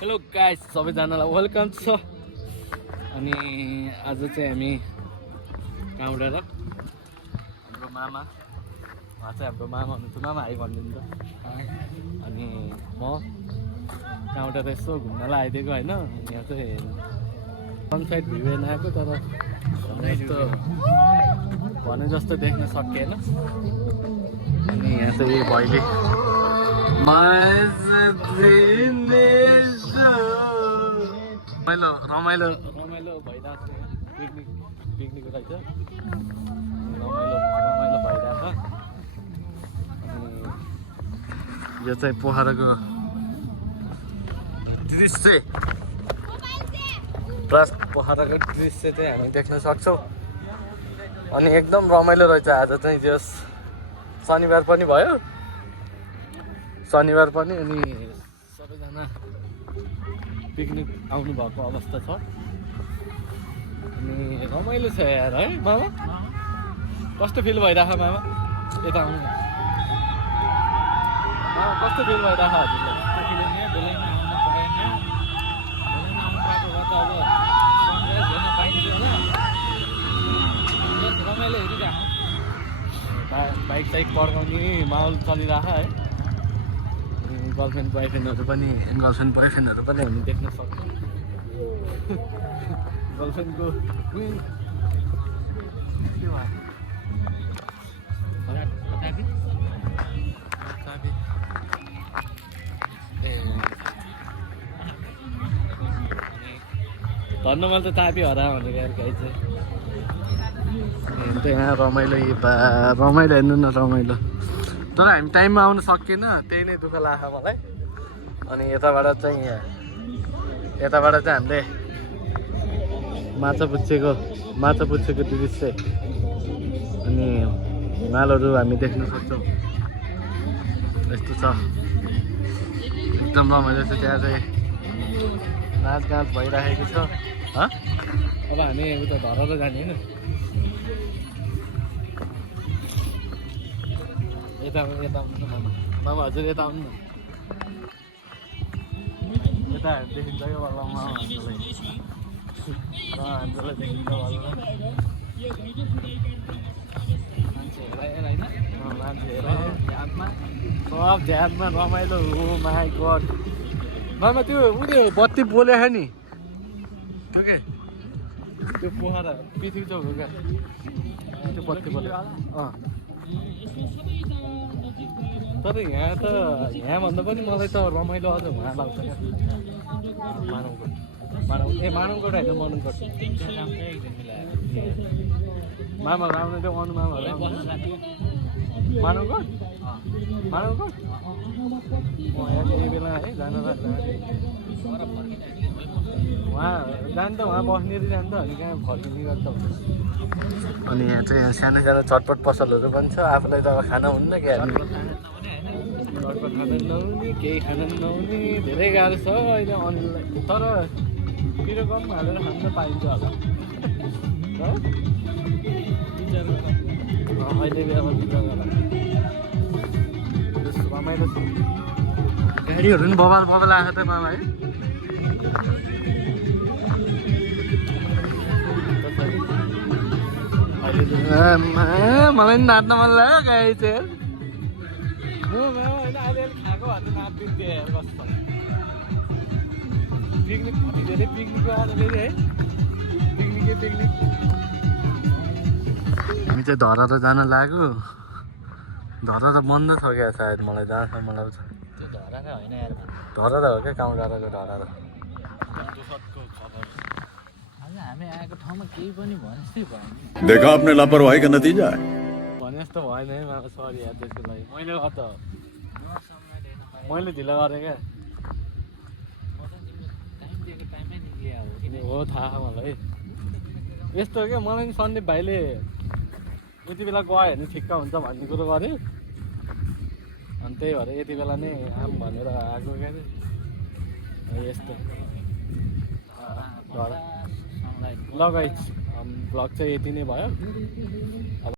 Hello guys सबैजनालाई welcome छ। अनि आज चाहिँ हामी कहाँबाट हाम्रो मामा उहाँ चाहिँ हाम्रो मामा हुनुहुन्छ। मामा हाई भनिदिनु त। अनि म कहाँबाट यसो घुम्नलाई आइदिएको होइन। यहाँ चाहिँ सनसाइड भ्यू हेर्न आएको तर भने जस्तो देख्न सकिएन। अनि यहाँ चाहिँ भैली रमाइलो भइरहेको छ। पिकनिक रहेछ। रमाइलो भइरहेको। अनि यो चाहिँ पोखराको दृश्य पोखराको दृश्य चाहिँ हामी देख्न सक्छौँ। अनि एकदम रमाइलो रहेछ। आज चाहिँ जस शनिबार पनि भयो। शनिबार पनि अनि सबैजना पिकनिक आउनु भएको अवस्था छ। अनि रमाइलो छ यार है मामा। कस्तो फिल भइरहेको मामा यता आउनु? कस्तो फिल भइरहेको हजुरलाई? बाइक साइक पड्काउने माहौल चलिरहेको है। गर्लफ्रेन्ड बोयफ्रेन्डहरू पनि हामी देख्न सक्छौँ। गर्लफ्रेन्डको धन्न मैले त तापी हरा भनेको यार गाई चाहिँ। यहाँ रमाइलो हेर्नु न रमाइलो। तर हामी टाइममा आउनु सकिएन, त्यही नै दुःख लाग्यो मलाई। अनि यताबाट चाहिँ हामीले माछा पुच्छेको दृश्य अनि हिमालहरू हामी देख्न सक्छौँ। यस्तो छ एकदम रमाइलो छ। त्यहाँ चाहिँ नाचगाँच भइरहेको छ। अब हामी उता धरालो जाने होइन। यता आउनु मामा हजुर यता आउनु न। यता देखिन्छ क्या बल्ल मान्छेलाई देखिन्छ बल्ल। मान्छे हेर सब ध्यानमा रमाइलो हो। माई गड मामा त्यो उयो बत्ती बोलेको नि ओके त्यो पोखरा पृथ्वी चौक हो क्या त्यो बत्ती बोलेको। तर यहाँभन्दा पनि मलाई त रमाइलो अझ उहाँ लाग्छ क्या। मानवकोट होइन मनकोट। मामाहरू आउनु त्यो अनु मामाहरू मानवकोट यही बेला है जानु उहाँ बस्ने जान्छ। अनि कहाँ फर्किने गर्छ। अनि यहाँ चाहिँ सानो चटपट पसलहरू पनि छ। आफूलाई त अब खाना हुन्न क्या। चटपट खाना नहुने केही खाना नहुने धेरै गाह्रो छ अहिले अनलाइन। तर पिरो कम हालेर खान पाइन्छ होला अहिले बेलामा विचार गरेर। रमाइलो छ। गाडीहरू पनि बबाल आएको त मामा है। मलाई पनि नाच्न मन लाग्यो गाई चाहिँ। अहिले खाएको भए त नाचिदिन्थ्यो यार। कस्तो पिकनिक धेरै पिकनिकको आज फेरि है। पिकनिक हामी चाहिँ धरालो जान लाग्यो। धरालो बन्द छ क्या सायद मलाई जहाँसम्म लाग्छ। धरालो हो क्या गाउँ डाँडाको धरालो। हामी आएको ठाउँमा केही पनि भने देखा आपने लापरवाही का नतीजा है। भने जस्तो भएन है मामा। सरी यार त्यसको लागि मैले ढिलो गरेँ क्या। हो थाहा मलाई यस्तो क्या। मलाई पनि सन्दीप भाइले यति बेला गयो भने ठिक्क हुन्छ भन्ने कुरो गर्यो। अनि त्यही भएर यति बेला नै आम भनेर आएको क्या। यस्तो ल गाइस ब्लग चाहिँ यति नै भयो।